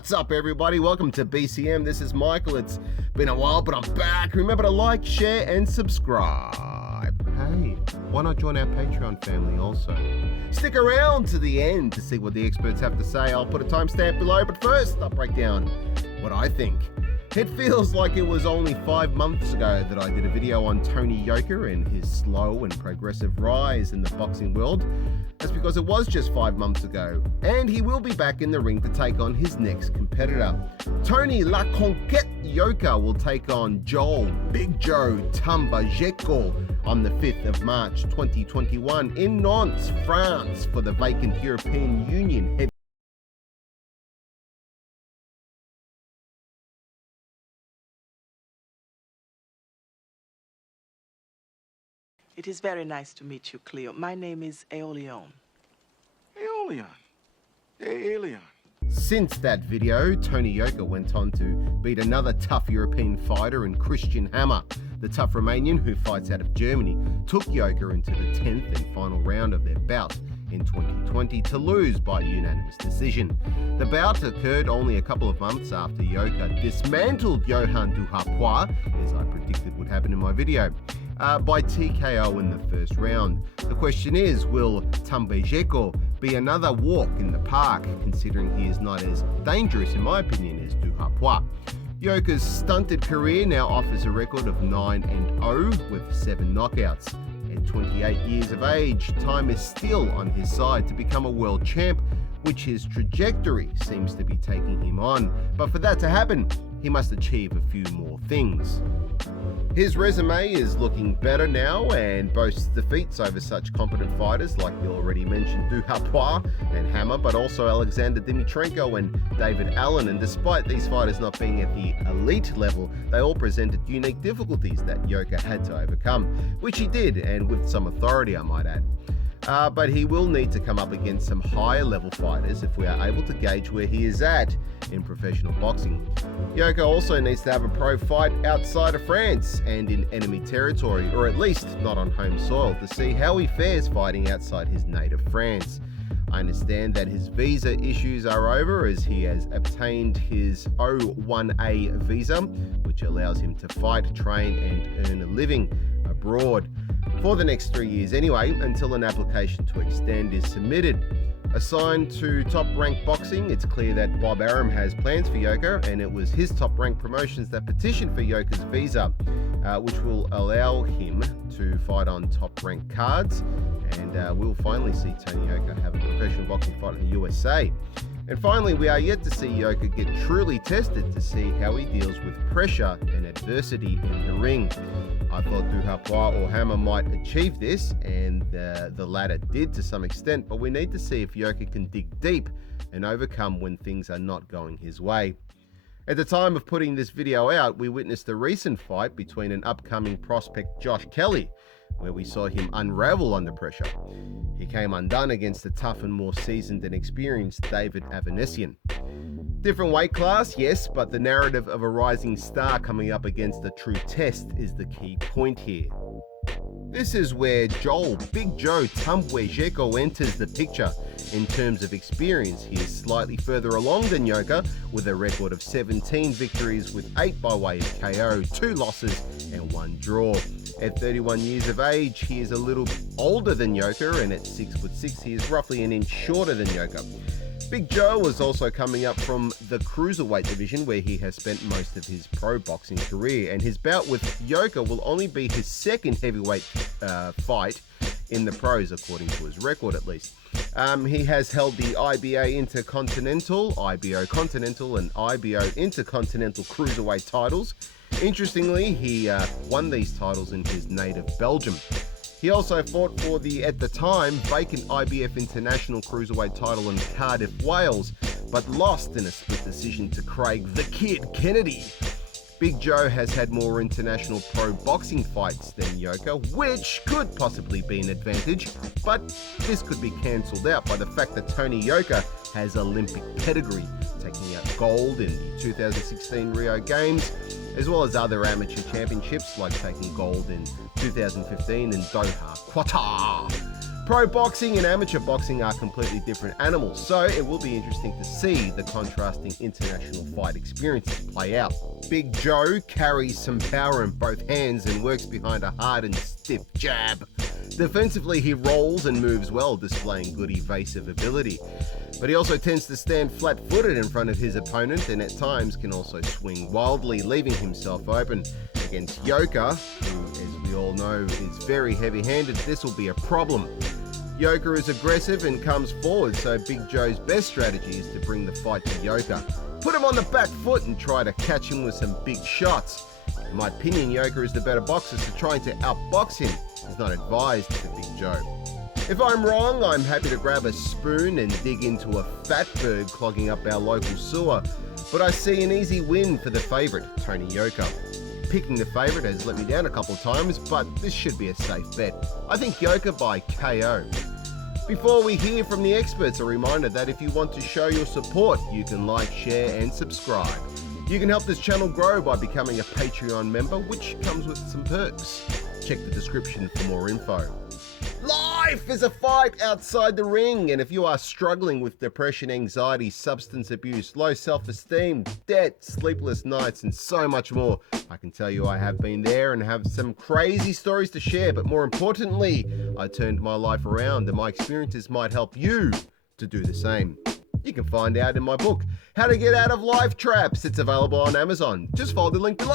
What's up, everybody? Welcome to BCM. This is Michael. It's been a while, but I'm back. Remember to like, share, and subscribe. Hey, why not join our Patreon family also? Stick around to the end to see what the experts have to say. I'll put a timestamp below, but first, I'll break down what I think. It feels like it was only 5 months ago that I did a video on Tony Yoka and his slow and progressive rise in the boxing world. That's because it was just 5 months ago, and he will be back in the ring to take on his next competitor. Tony La Conquête Yoka will take on Joel Big Joe Tambwe Djeko on the 5th of March 2021 in Nantes, France for the vacant European Union heavy. It is very nice to meet you, Cleo. My name is Aeolion. Aeolion. Since that video, Tony Yoka went on to beat another tough European fighter in Christian Hammer. The tough Romanian, who fights out of Germany, took Yoka into the 10th and final round of their bout in 2020 to lose by unanimous decision. The bout occurred only a couple of months after Yoka dismantled Johan Duhapua, as I predicted would happen in my video, by TKO in the first round. The question is, will Tambwe Djeko be another walk in the park, considering he is not as dangerous, in my opinion, as Duhapua? Yoka's stunted career now offers a record of 9-0 with 7 knockouts. At 28 years of age, time is still on his side to become a world champ, which his trajectory seems to be taking him on. But for that to happen, he must achieve a few more things. His resume is looking better now and boasts defeats over such competent fighters like the already mentioned Duhapua and Hammer, but also Alexander Dimitrenko and David Allen. And despite these fighters not being at the elite level, they all presented unique difficulties that Yoka had to overcome, which he did, and with some authority, I might add. But he will need to come up against some higher level fighters if we are able to gauge where he is at in professional boxing. Yoka also needs to have a pro fight outside of France and in enemy territory, or at least not on home soil, to see how he fares fighting outside his native France. I understand that his visa issues are over, as he has obtained his O1A visa, which allows him to fight, train and earn a living abroad for the next 3 years anyway, until an application to extend is submitted. Assigned to Top Rank Boxing, it's clear that Bob Arum has plans for Yoka, and it was his Top Rank Promotions that petitioned for Yoka's visa, which will allow him to fight on Top Rank cards, and we'll finally see Tony Yoka have a professional boxing fight in the USA. And finally, we are yet to see Yoka get truly tested to see how he deals with pressure and adversity in the ring. I thought Duhapua or Hammer might achieve this, and the latter did to some extent, but we need to see if Yoka can dig deep and overcome when things are not going his way. At the time of putting this video out, we witnessed a recent fight between an upcoming prospect, Josh Kelly, where we saw him unravel under pressure. He came undone against the tough and more seasoned and experienced David Avanesian. Different weight class, yes, but the narrative of a rising star coming up against a true test is the key point here. This is where Joel Big Joe Tambwe Djeko enters the picture. In terms of experience, he is slightly further along than Yoka, with a record of 17 victories with 8 by way of KO, 2 losses and 1 draw. At 31 years of age, he is a little older than Yoka, and at 6'6", he is roughly an inch shorter than Yoka. Big Joe was also coming up from the cruiserweight division, where he has spent most of his pro boxing career, and his bout with Yoka will only be his second heavyweight fight in the pros, according to his record at least. He has held the IBA Intercontinental, IBO Continental and IBO Intercontinental cruiserweight titles. Interestingly, he won these titles in his native Belgium. He also fought for the, at the time, vacant IBF International Cruiserweight title in Cardiff, Wales, but lost in a split decision to Craig the Kid Kennedy. Big Joe has had more international pro boxing fights than Yoka, which could possibly be an advantage, but this could be cancelled out by the fact that Tony Yoka has Olympic pedigree, taking out gold in the 2016 Rio Games, as well as other amateur championships like taking gold in 2015 in Doha, Qatar. Pro boxing and amateur boxing are completely different animals, so it will be interesting to see the contrasting international fight experiences play out. Big Joe carries some power in both hands and works behind a hard and stiff jab. Defensively, he rolls and moves well, displaying good evasive ability. But he also tends to stand flat-footed in front of his opponent and at times can also swing wildly, leaving himself open. Against Yoka, who, as we all know, is very heavy-handed, this will be a problem. Yoka is aggressive and comes forward, so Big Joe's best strategy is to bring the fight to Yoka. Put him on the back foot and try to catch him with some big shots. In my opinion, Yoka is the better boxer, so trying to outbox him is not advised for Big Joe. If I'm wrong, I'm happy to grab a spoon and dig into a fat bird clogging up our local sewer, but I see an easy win for the favourite, Tony Yoka. Picking the favourite has let me down a couple of times, but this should be a safe bet. I think Yoka by KO. Before we hear from the experts, a reminder that if you want to show your support, you can like, share and subscribe. You can help this channel grow by becoming a Patreon member, which comes with some perks. Check the description for more info. Life is a fight outside the ring, and if you are struggling with depression, anxiety, substance abuse, low self-esteem, debt, sleepless nights, and so much more, I can tell you I have been there and have some crazy stories to share, but more importantly, I turned my life around and my experiences might help you to do the same. You can find out in my book, How to Get Out of Life Traps. It's available on Amazon. Just follow the link below.